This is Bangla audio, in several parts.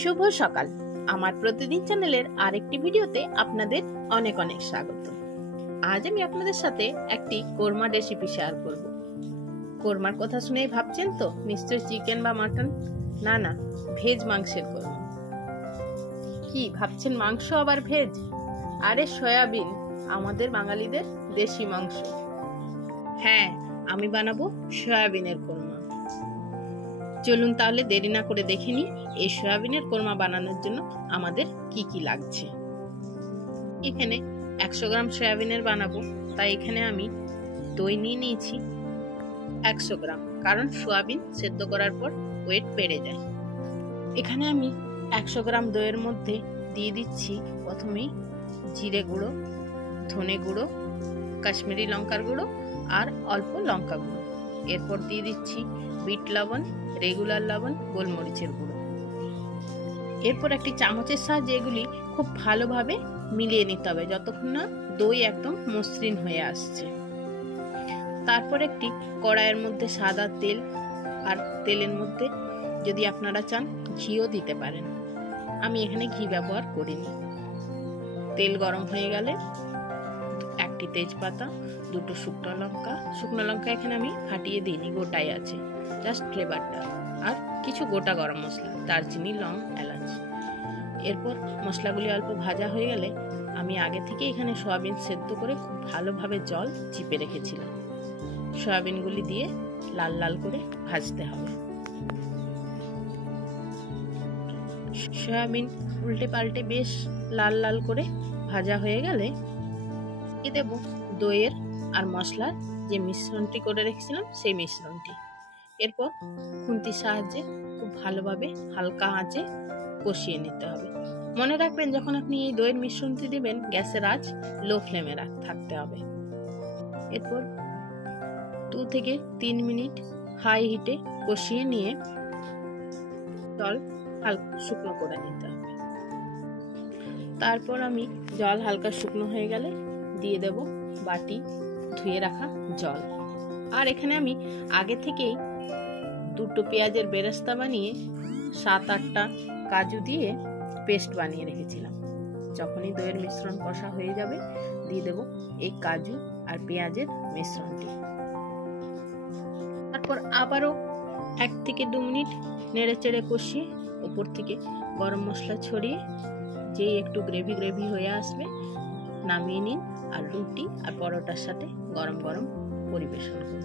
শুভ সকাল। আমার প্রতিদিন চ্যানেলের আরেকটি ভিডিওতে আপনাদের অনেক অনেক স্বাগত। আজ আমি আপনাদের সাথে একটি কোরমা রেসিপি শেয়ার করব। কোরমার কথা শুনেই ভাবছেন তো নিশ্চয়ই চিকেন বা মাটন? না না, ভেজ মাংসের কোরমা। কি ভাবছেন, মাংস আবার ভেজ? আরে সয়াবিন, আমাদের বাঙালিদের দেশি মাংস। হ্যাঁ, আমি বানাবো সয়াবিনের কোরমা। চলুন তাহলে দেরি না করে দেখে নিই এই সয়াবিনের কোরমা বানানোর জন্য আমাদের কি কি লাগছে। এখানে 100 গ্রাম সয়াবিনের বানাবো, তাই এখানে আমি দই নিয়ে নিয়েছি 100 গ্রাম, কারণ সয়াবিন সেদ্ধ করার পর ওয়েট বেড়ে যায়। এখানে আমি 100 গ্রাম দইয়ের মধ্যে দিয়ে দিচ্ছি প্রথমেই জিরে গুঁড়ো, ধনে গুঁড়ো, কাশ্মীরি লঙ্কার গুঁড়ো আর অল্প লঙ্কা গুঁড়ো। এরপর দিয়ে দিচ্ছি বিট লবণ, রেগুলার লবণ, গোলমরিচের গুঁড়ো। এরপর একটি চামচের সাহায্যে এগুলি খুব ভালোভাবে মিলিয়ে নিতে হবে যতক্ষণ না দই একদম মসৃণ হয়ে আসছে। তারপর একটি কড়াইয়ের মধ্যে সাদা তেল, আর তেলের মধ্যে যদি আপনারা চান ঘিও দিতে পারেন। আমি এখানে ঘি ব্যবহার করিনি। তেল গরম হয়ে গেলে একটি তেজপাতা, দুটো শুকনো লঙ্কা এখানে আমি ফাটিয়ে দিইনি, গোটাই আছে, জাস্ট ফ্লেভারটা, আর কিছু গোটা গরম মশলা, দারচিনি, লং, এলাচ। এরপর মশলাগুলি অল্প ভাজা হয়ে গেলে আমি আগে থেকে এখানে সয়াবিন সেদ্ধ করে খুব ভালোভাবে জল চিপে রেখেছিলাম। সয়াবিনগুলি দিয়ে লাল লাল করে ভাজতে হবে। সয়াবিন উল্টে পাল্টে বেশ লাল লাল করে ভাজা হয়ে গেলে দেব দইয়ের আর মশলার যে মিশ্রণটি করে রেখেছিলাম সেই মিশ্রণটি। এরপর খুন্তির সাহায্যে খুব ভালোভাবে হালকা আঁচে কষিয়ে নিতে হবে। মনে রাখবেন, যখন আপনি এই দইয়ের মিশ্রণটি দিবেন গ্যাসের আঁচ লো ফ্লেমে থাকতে হবে। এরপর 2 থেকে 3 মিনিট হাই হিটে কষিয়ে নিয়ে জল হালকা শুকনো করে নিতে হবে। তারপর আমি জল হালকা শুকনো হয়ে গেলে দিয়ে দেব বাটি ধুয়ে রাখা জল। আর এখানে আমি আগে থেকেই 2টো পেঁয়াজের বেরেস্তা বানিয়ে 7-8টা কাজু দিয়ে পেস্ট বানিয়ে রেখেছিলাম। যখনই দইয়ের মিশ্রণ কষা হয়ে যাবে দিয়ে দেব এই কাজু আর পেঁয়াজের মিশ্রণটি। তারপর আবারও 1 থেকে 2 মিনিট নেড়ে চেড়ে কষিয়ে উপর থেকে গরম মশলা ছড়িয়ে যেই একটু গ্রেভি গ্রেভি হয়ে আসবে নামিয়ে নিন, আর রুটি আর পরোটার সাথে গরম গরম পরিবেশন করুন।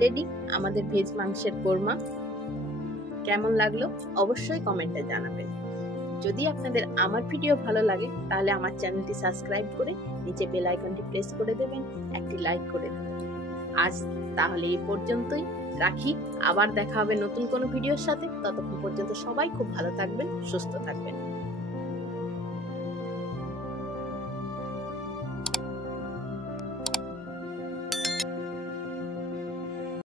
রেডি আমাদের ভেজ মাংসের কোরমা। কেমন লাগলো অবশ্যই কমেন্টে জানাবেন। যদি আপনাদের আমার ভিডিও ভালো লাগে তাহলে আমার চ্যানেলটি সাবস্ক্রাইব করে নিচে বেল আইকনটি প্রেস করে দেবেন, একটি লাইক করে দেবেন। আজ তাহলে এই পর্যন্তই রাখি, আবার দেখা হবে নতুন কোনো ভিডিওর সাথে। ততক্ষণ পর্যন্ত সবাই খুব ভালো থাকবেন, সুস্থ থাকবেন।